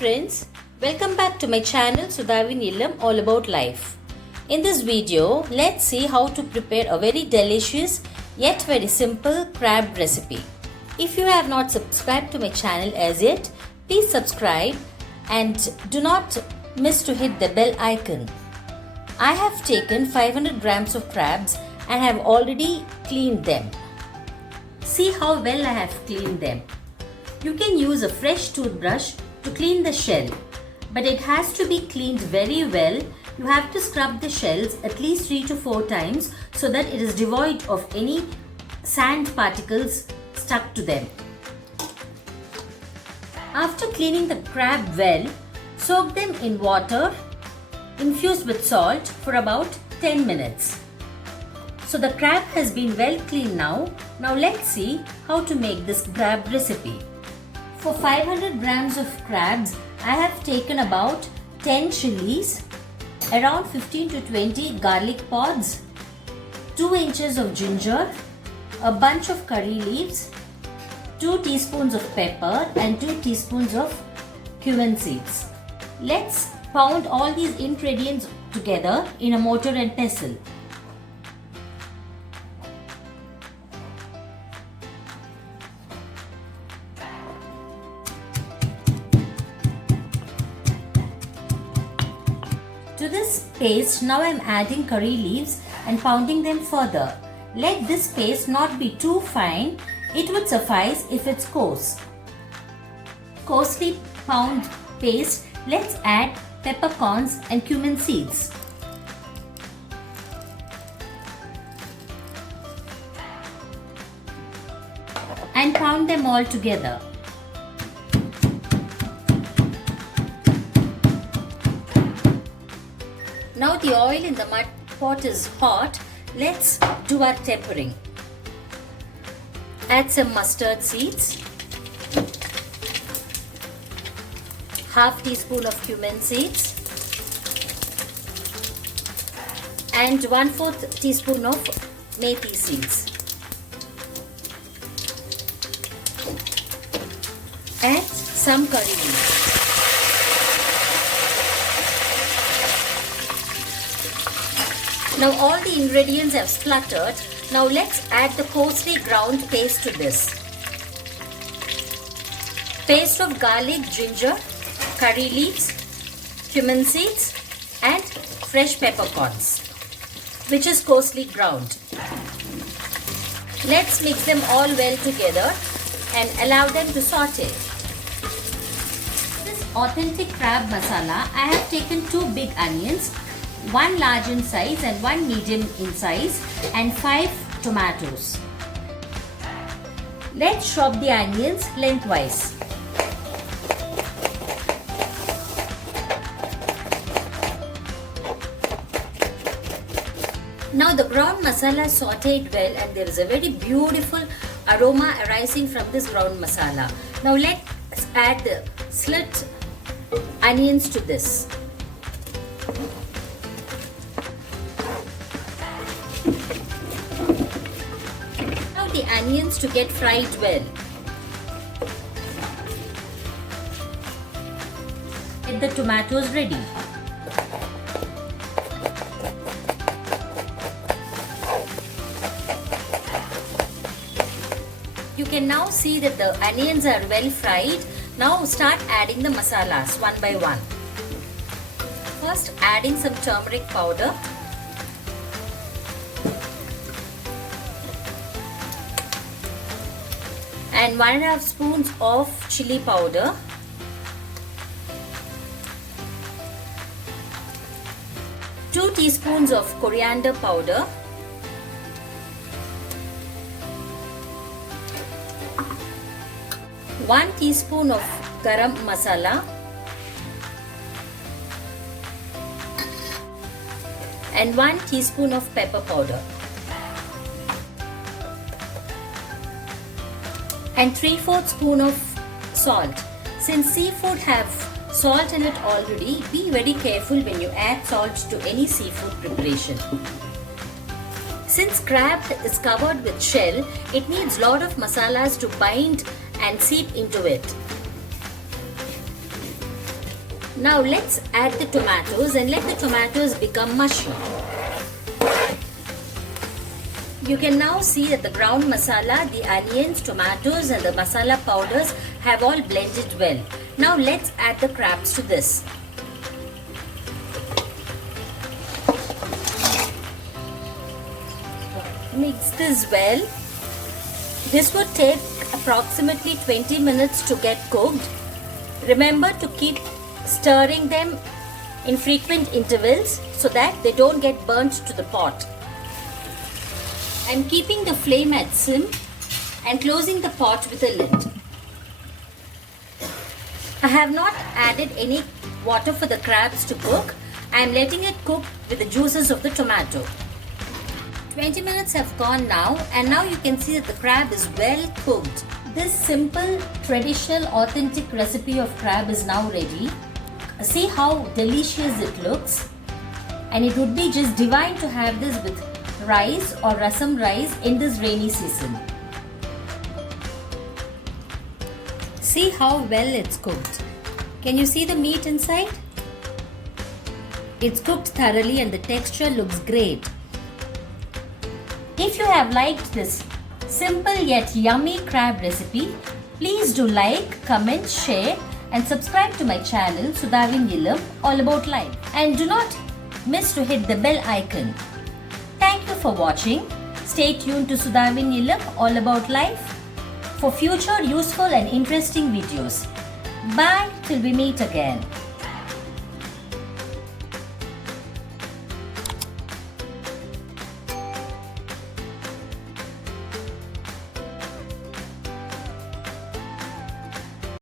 friends, welcome back to my channel Sudhavin Illam-All About Life. In this video, let's see how to prepare a very delicious yet very simple crab recipe. If you have not subscribed to my channel as yet, please subscribe and do not miss to hit the bell icon. I have taken 500 grams of crabs and have already cleaned them. See how well I have cleaned them. You can use a fresh toothbrush to clean the shell, but it has to be cleaned very well. You have to scrub the shells at least 3 to 4 times so that it is devoid of any sand particles stuck to them. After cleaning the crab well, soak them in water infused with salt for about 10 minutes. So the crab has been well cleaned now. Now let's see how to make this crab recipe. For 500 grams of crabs, I have taken about 10 chillies, around 15 to 20 garlic pods, 2 inches of ginger, a bunch of curry leaves, 2 teaspoons of pepper and 2 teaspoons of cumin seeds. Let's pound all these ingredients together in a mortar and pestle. To this paste, now I am adding curry leaves and pounding them further. Let this paste not be too fine, it would suffice if it's coarse. Coarsely pound paste, let's add peppercorns and cumin seeds. And pound them all together. Now the oil in the mud pot is hot. Let's do our tempering. Add some mustard seeds, half teaspoon of cumin seeds, and 1/4 teaspoon of methi seeds. Add some curry leaves. Now all the ingredients have spluttered. Now let's add the coarsely ground paste to this. Paste of garlic, ginger, curry leaves, cumin seeds and fresh peppercorns, which is coarsely ground. Let's mix them all well together and allow them to saute. This authentic crab masala, I have taken 2 big onions, 1 large in size and 1 medium in size and 5 tomatoes. Let's chop the onions lengthwise. Now the ground masala is sauteed well and there is a very beautiful aroma arising from this ground masala. Now let's add the slit onions to this. The onions to get fried well. Get the tomatoes ready. You can now see that the onions are well fried. Now start adding the masalas one by one. First adding some turmeric powder. And 1.5 spoons of chilli powder, two teaspoons of coriander powder, one teaspoon of garam masala, and 1 teaspoon of pepper powder. And 3/4 spoon of salt. Since seafood have salt in it already, be very careful when you add salt to any seafood preparation. Since crab is covered with shell, it needs lot of masalas to bind and seep into it. Now let's add the tomatoes and let the tomatoes become mushy. You can now see that the ground masala, the onions, tomatoes and the masala powders have all blended well. Now let's add the crabs to this. Mix this well. This would take approximately 20 minutes to get cooked. Remember to keep stirring them in frequent intervals so that they don't get burnt to the pot. I'm keeping the flame at sim and closing the pot with a lid. I have not added any water for the crabs to cook. I am letting it cook with the juices of the tomato. 20 minutes have gone now, and now you can see that the crab is well cooked. This simple, traditional, authentic recipe of crab is now ready. See how delicious it looks, and it would be just divine to have this with rice or rasam rice in this rainy season. See how well it's cooked. Can you see the meat inside? It's cooked thoroughly and the texture looks great. If you have liked this simple yet yummy crab recipe, please do like, comment, share and subscribe to my channel Sudhavin Illam-All About Life, and do not miss to hit the bell icon. Thank you for watching. Stay tuned to Sudhavin Illam-All About Life for future useful and interesting videos. Bye till we meet again.